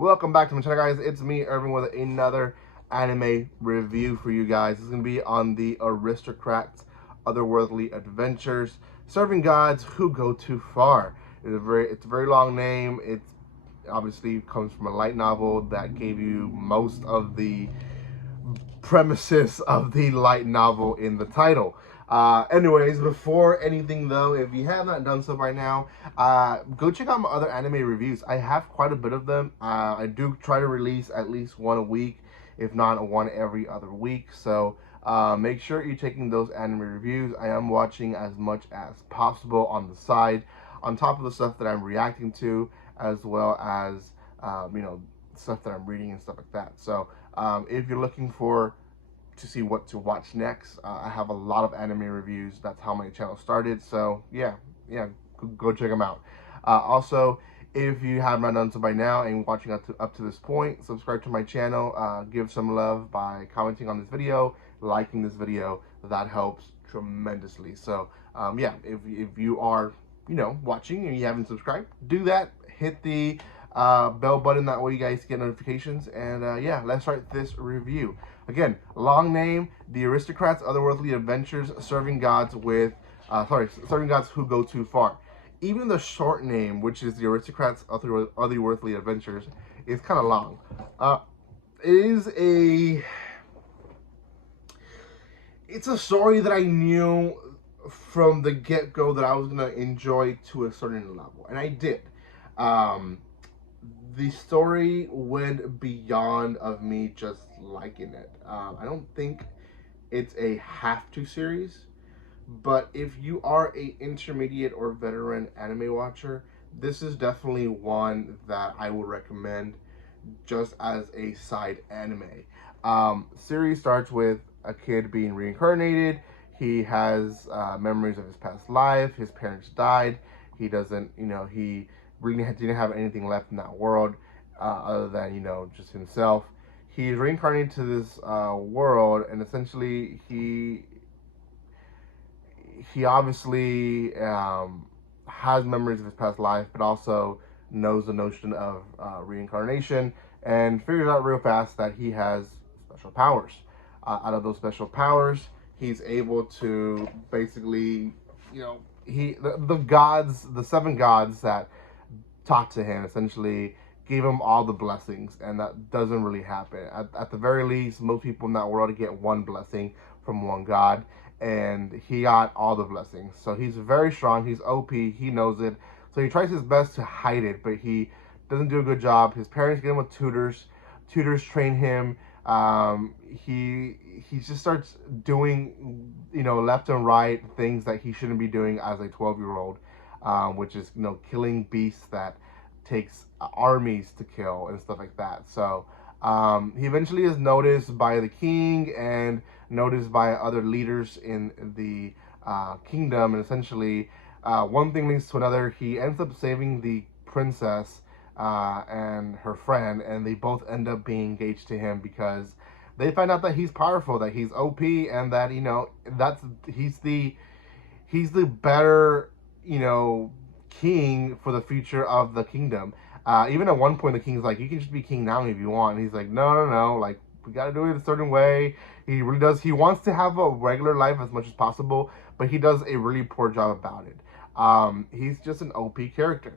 Welcome back to my channel, guys. It's me, Irving, with another anime review for you guys. This is going to be on the Aristocrats Otherworldly Adventures, serving gods who go too far. It's a very long name. It obviously comes from a light novel that gave you most of the premises of the light novel in the title. Anyways, before anything though, if you have not done so by now, go check out my other anime reviews. I have quite a bit of them. I do try to release at least one a week, if not one every other week. So make sure you're taking those anime reviews. I am watching as much as possible on the side, on top of the stuff that I'm reacting to, as well as stuff that I'm reading and stuff like that. So if you're looking to see what to watch next, I have a lot of anime reviews. That's how my channel started. So yeah, go check them out. Also, if you have not done so by now and watching up to this point, subscribe to my channel. Give some love by commenting on this video, liking this video. That helps tremendously. So yeah, if you are watching and you haven't subscribed, do that. Hit the bell button, that way you guys get notifications. And yeah, let's start this review. Again, long name: The Aristocrats Otherworldly Adventures, serving gods serving gods who go too far. Even the short name, which is The Aristocrats Otherworldly Adventures, is kind of long. It's a story that I knew from the get-go that I was gonna enjoy to a certain level, and I did. The story went beyond of me just liking it. I don't think it's a have-to series, but if you are a intermediate or veteran anime watcher, this is definitely one that I would recommend just as a side anime. Series starts with a kid being reincarnated. He has memories of his past life. His parents died. He doesn't, he really didn't have anything left in that world other than, just himself. He's reincarnated to this world, and essentially he obviously has memories of his past life, but also knows the notion of reincarnation, and figures out real fast that he has special powers. Out of those special powers, he's able to basically, the gods, the seven gods that talk to him, essentially gave him all the blessings, and that doesn't really happen. At the very least, most people in that world get one blessing from one god, and he got all the blessings. So he's very strong, he's OP, he knows it. So he tries his best to hide it, but he doesn't do a good job. His parents get him with tutors. Tutors train him. He just starts doing, left and right things that he shouldn't be doing as a 12-year-old, which is, killing beasts that takes armies to kill and stuff like that. So he eventually is noticed by the king and noticed by other leaders in the kingdom, and essentially one thing leads to another. He ends up saving the princess and her friend, and they both end up being engaged to him because they find out that he's powerful, that he's OP, and that he's the better king for the future of the kingdom. Even at one point, the king's like, "You can just be king now if you want." And he's like, "No, like, we gotta do it a certain way." He really does. He wants to have a regular life as much as possible, but he does a really poor job about it. He's just an OP character.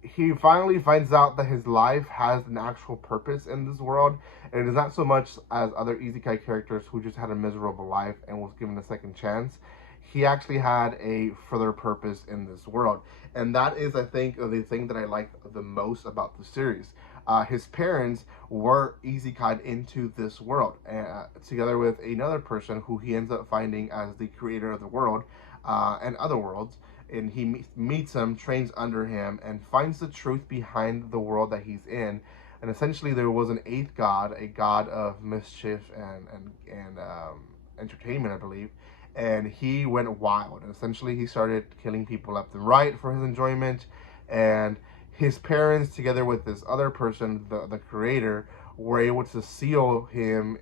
He finally finds out that his life has an actual purpose in this world, and it is not so much as other Isekai characters who just had a miserable life and was given a second chance. He actually had a further purpose in this world, and that is, I think, the thing that I like the most about the series. His parents were isekai'd into this world, together with another person who he ends up finding as the creator of the world and other worlds. And he meets him, trains under him, and finds the truth behind the world that he's in. And essentially, there was an eighth god, a god of mischief and entertainment, I believe. And he went wild. And essentially, he started killing people left and right for his enjoyment. And his parents, together with this other person, the creator, were able to seal him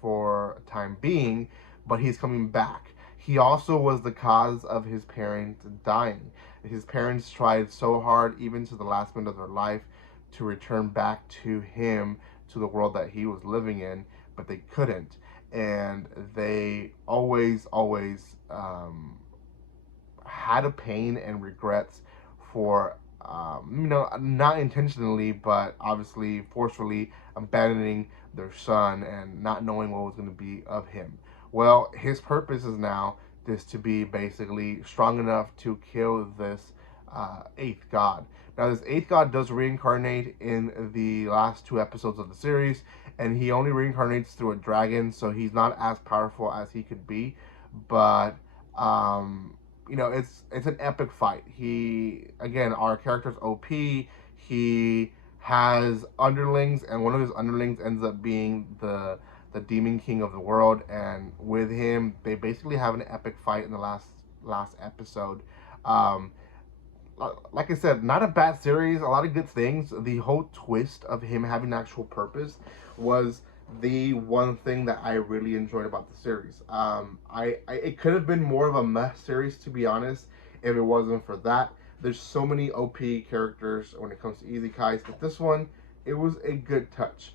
for a time being, but he's coming back. He also was the cause of his parents dying. His parents tried so hard, even to the last minute of their life, to return back to him, to the world that he was living in, but they couldn't. And they always had a pain and regrets for, not intentionally, but obviously forcefully abandoning their son and not knowing what was going to be of him. Well, his purpose is now this to be basically strong enough to kill this eighth god. Now, this eighth god does reincarnate in the last 2 episodes of the series, and he only reincarnates through a dragon, so he's not as powerful as he could be. But it's an epic fight. Our character's OP. He has underlings, and one of his underlings ends up being the demon king of the world. And with him, they basically have an epic fight in the last episode. Um, like I said, not a bad series. A lot of good things. The whole twist of him having an actual purpose was the one thing that I really enjoyed about the series. It could have been more of a mess series, to be honest, if it wasn't for that. There's so many OP characters when it comes to Isekais, but this one, it was a good touch.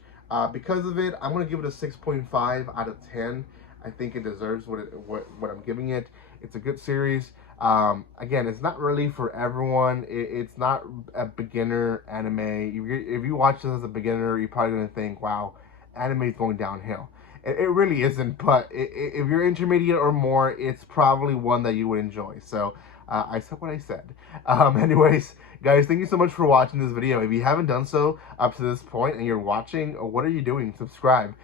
Because of it, I'm gonna give it a 6.5 out of 10. I think it deserves what I'm giving it. It's a good series. Again, it's not really for everyone. It's not a beginner anime. If you watch this as a beginner, you're probably gonna think, "Wow, anime is going downhill." It really isn't. But if you're intermediate or more, it's probably one that you would enjoy. So I said what I said. Anyways, guys, thank you so much for watching this video. If you haven't done so up to this point and you're watching, what are you doing? Subscribe.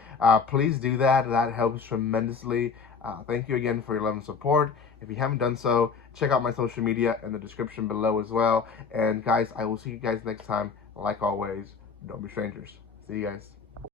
Please do that. That helps tremendously. Thank you again for your love and support. If you haven't done so, check out my social media in the description below as well. And guys, I will see you guys next time. Like always, don't be strangers. See you guys.